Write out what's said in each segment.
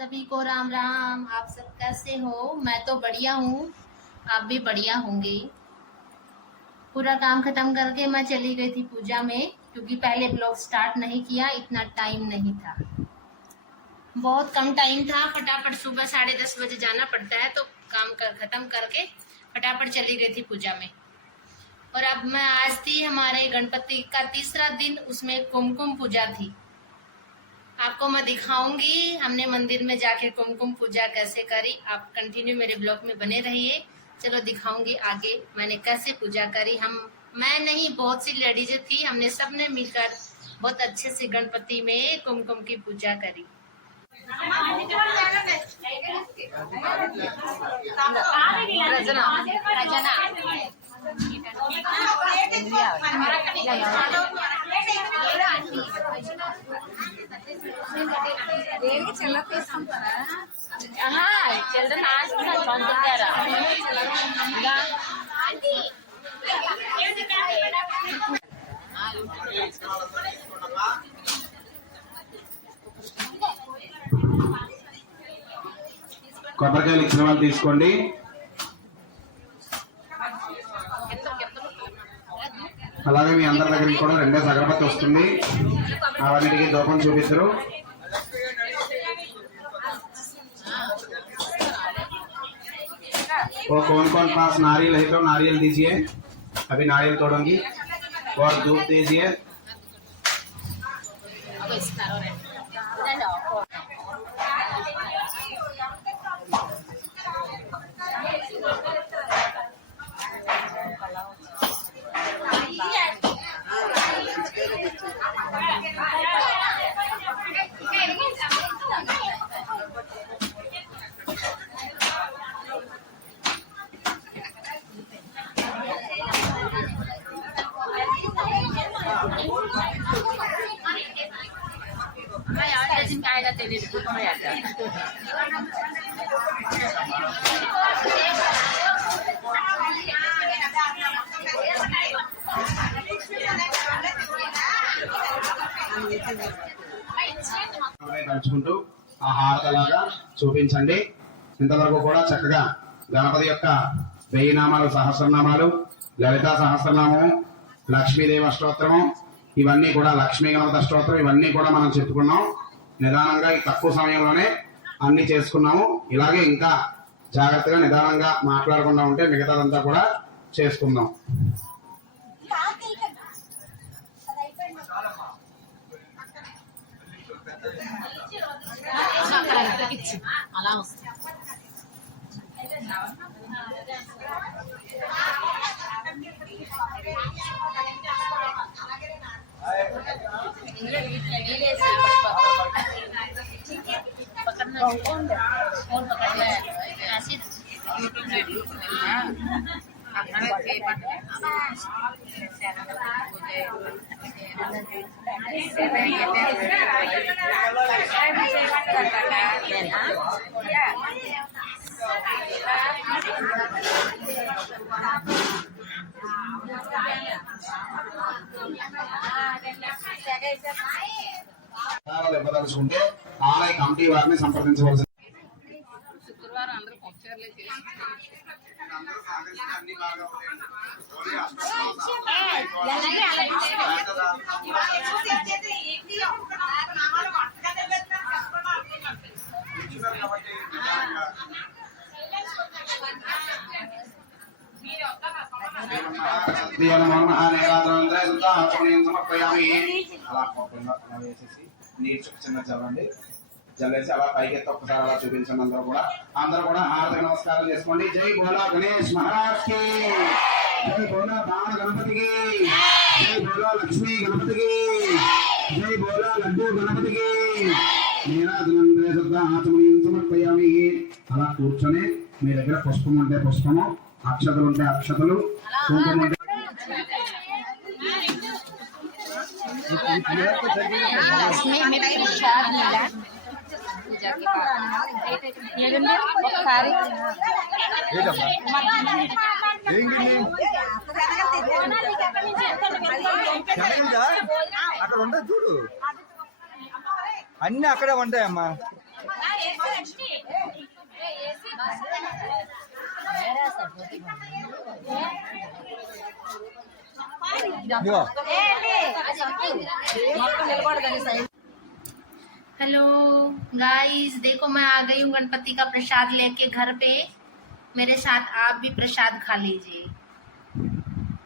सभी को राम राम। आप सब कैसे हो? मैं तो बढ़िया हूँ, आप भी बढ़िया होंगे। पूरा काम खत्म करके मैं चली गई थी पूजा में, क्योंकि पहले ब्लॉग स्टार्ट नहीं किया, इतना टाइम नहीं था, बहुत कम टाइम था। फटाफट सुबह 10:30 बजे जाना पड़ता है, तो काम खत्म करके फटाफट चली गई थी पूजा में। और अब मैं आज थी हमारे गणपति का तीसरा दिन, उसमें कुमकुम पूजा थी। आपको मैं दिखाऊंगी हमने मंदिर में जाके कुमकुम पूजा कैसे करी। आप कंटिन्यू मेरे ब्लॉग में बने रहिए। चलो दिखाऊंगी आगे मैंने कैसे पूजा करी। मैं नहीं, बहुत सी लेडीज थी, हमने सबने मिलकर बहुत अच्छे से गणपति में कुमकुम की पूजा करी। కొబ్బరికాయలు ఇచ్చిన వాళ్ళు తీసుకోండి. అలాగే మీ అందరి దగ్గరికి కూడా 2 అగరబత్తి వస్తుంది, అవన్నిటికీ ధూపం చూపిస్తారు. वो कौन पास नारियल है तो नारियल दीजिए, अभी नारियल तोड़ूंगी और धूप दीजिए. తలుచుకుంటూ ఆ హారతలాగా చూపించండి. ఇంతవరకు కూడా చక్కగా గణపతి యొక్క 1000 నామాలు, సహస్రనామాలు, లలితా సహస్రనామము, లక్ష్మీదేవి అష్టోత్తరము, ఇవన్నీ కూడా లక్ష్మీ గణపతి అష్టోత్తరం, ఇవన్నీ కూడా మనం చెప్పుకున్నాం. నిదానంగా ఈ తక్కువ సమయంలోనే అన్ని చేసుకున్నాము. ఇలాగే ఇంకా జాగ్రత్తగా నిదానంగా మాట్లాడకుండా ఉంటే మిగతాదంతా కూడా చేసుకుందాం. అలా వస్తుంది. ఇవ్వదలుచుకుంటే ఆలయ కమిటీ వారిని సంప్రదించవలసింది. శుక్రవారం అందరూ పప్పుచారులే చేసి వేసేసి నీరు చిన్న చల్లండి. జల్లేసి అలా పైకెత్తి ఒక్కసారి అలా చూపించండి. అందరూ కూడా హారతికి నమస్కారం చేసుకోండి. జై బోలా గణేష్ మహారాజ్ కి, జై బోలా బాణ గణపతికి, జై బోలా లక్ష్మీ గణపతికి, జై బోలా లడ్డూ గణపతికి. నీరాజనందరే శుద్ధాచమనీయం సమర్పయామి. అలా కూర్చొని మీ దగ్గర పుష్పం ఉంటే పుష్పము, అక్షతలు ఉంటే అక్షతలు, కుంకుమ ఉంటే అక్కడ ఉండదు చూడు, అన్ని అక్కడే ఉంటాయమ్మా. हेलो गाइस, देखो मैं आ गई हूँ गणपति का प्रसाद लेके घर पे। मेरे साथ आप भी प्रसाद खा लीजिए।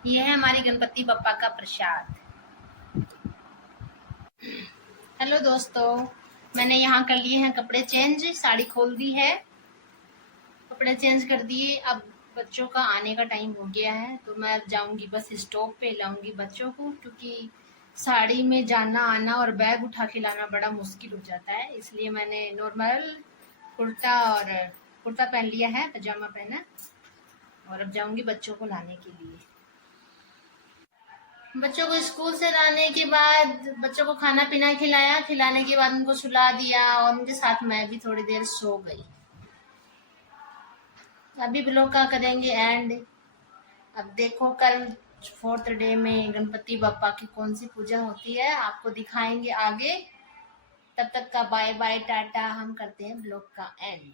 ये है हमारी गणपति बप्पा का प्रसाद। हेलो दोस्तों, मैंने यहाँ कर लिए हैं कपड़े चेंज, साड़ी खोल दी है, कपड़े चेंज कर दिए। अब बच्चों का आने का टाइम हो गया है, तो मैं जाऊंगी बस स्टॉप पे, लाऊंगी बच्चों को, क्योंकि साड़ी में जाना आना और बैग उठा के लाना बड़ा मुश्किल हो जाता है। इसलिए मैंने नॉर्मल कुर्ता पहन लिया है, पजामा पहना, और अब जाऊंगी बच्चों को लाने के लिए। बच्चों को स्कूल से लाने के बाद बच्चों को खाना पीना खिलाया, खिलाने के बाद उनको सुला दिया और उनके साथ मैं भी थोड़ी देर सो गई। अभी ब्लॉग का करेंगे एंड। अब देखो कल 4th डे में गणपति बप्पा की कौन सी पूजा होती है, आपको दिखाएंगे आगे। तब तक का बाय बाय टाटा, हम करते हैं ब्लॉग का एंड।